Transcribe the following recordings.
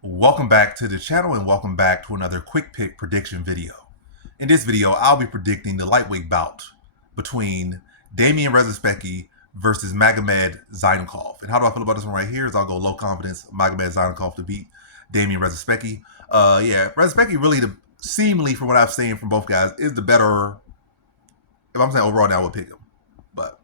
Welcome back to the channel and welcome back to another quick pick prediction video. In this video, I'll be predicting the lightweight bout between Damian Rzepecki versus Magomed Zaynukov. And how do I feel about this one right here is I'll go low confidence Magomed Zaynukov to beat Damian Rzepecki. Rzepecki really, seemingly from what I've seen from both guys, is the better, if I'm saying overall now, I would pick him. But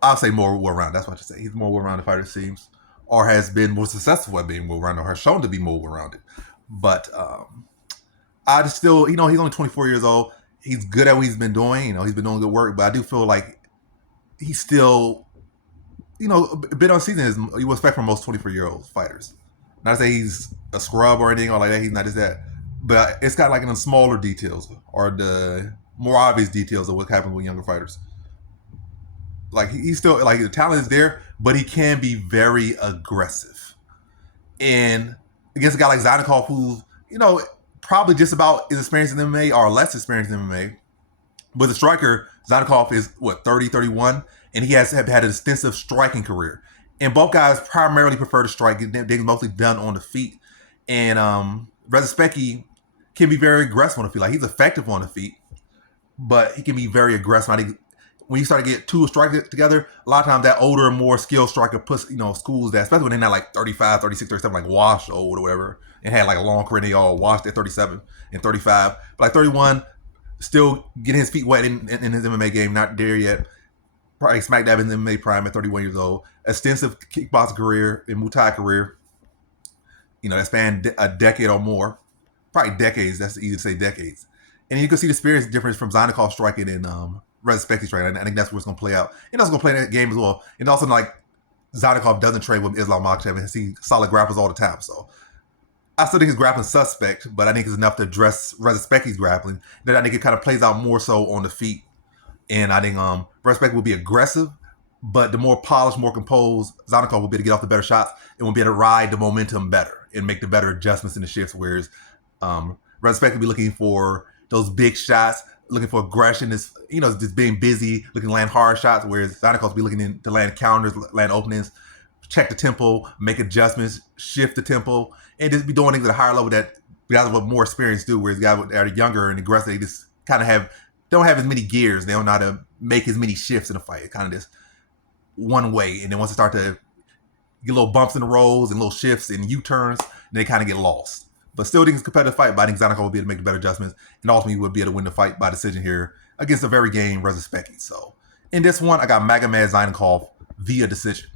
I'll say more well-rounded. That's what I should say. He's more well-rounded fighter, it seems, or has been more successful at being well-rounded, or has shown to be more well-rounded. But I just still, he's only 24 years old. He's good at what he's been doing. He's been doing good work. But I do feel like he's still, a bit unseasoned as you would expect from most 24-year-old fighters. Not to say he's a scrub or anything or like that. He's not just that. But it's got like in the smaller details or the more obvious details of what happens with younger fighters. Like he's still like the talent is there, but he can be very aggressive. And against a guy like Zaynukov, who's probably just about as experienced in MMA or less experienced in MMA, but the striker Zaynukov is 30, 31, and he has had an extensive striking career. And both guys primarily prefer to strike. They're mostly done on the feet. And Rzepecki can be very aggressive on the feet. Like he's effective on the feet, but he can be very aggressive. I think when you start to get two strikers together, a lot of times that older, more skilled striker puts, schools that, especially when they're not like 35, 36, 37, like washed old or whatever, and had like a long career, and they all washed at 37 and 35. But like 31, still getting his feet wet in his MMA game, not there yet. Probably smack dab in the MMA prime at 31 years old. Extensive kickboxing career and Muay Thai career, that spanned a decade or more. Probably decades, that's easy to say decades. And you can see the experience difference from Zaynukov striking and Rzepecki striking. I think that's where it's going to play out. And that's going to play in that game as well. And also, like, Zaynukov doesn't train with Islam Makhachev and see solid grapplers all the time. So I still think his grappling suspect, but I think it's enough to address Rzepecki's grappling. Then I think it kind of plays out more so on the feet. And I think Rzepecki will be aggressive, but the more polished, more composed, Zaynukov will be able to get off the better shots and will be able to ride the momentum better and make the better adjustments in the shifts. Whereas Rzepecki will be looking for those big shots, looking for aggression, just being busy, looking to land hard shots, whereas Zaynukov will be looking to land counters, land openings, check the tempo, make adjustments, shift the tempo, and just be doing things at a higher level that guys with more experience do, whereas guys that are younger and aggressive, they just kind of don't have as many gears. They don't know how to make as many shifts in a fight. It's kind of just one way. And then once they start to get little bumps in the roads and little shifts and U-turns, they kind of get lost. But still think it's a competitive fight, but I think Zaynukov will be able to make the better adjustments and ultimately will be able to win the fight by decision here against a very game Rzepecki. So in this one, I got Magomed Zaynukov via decision.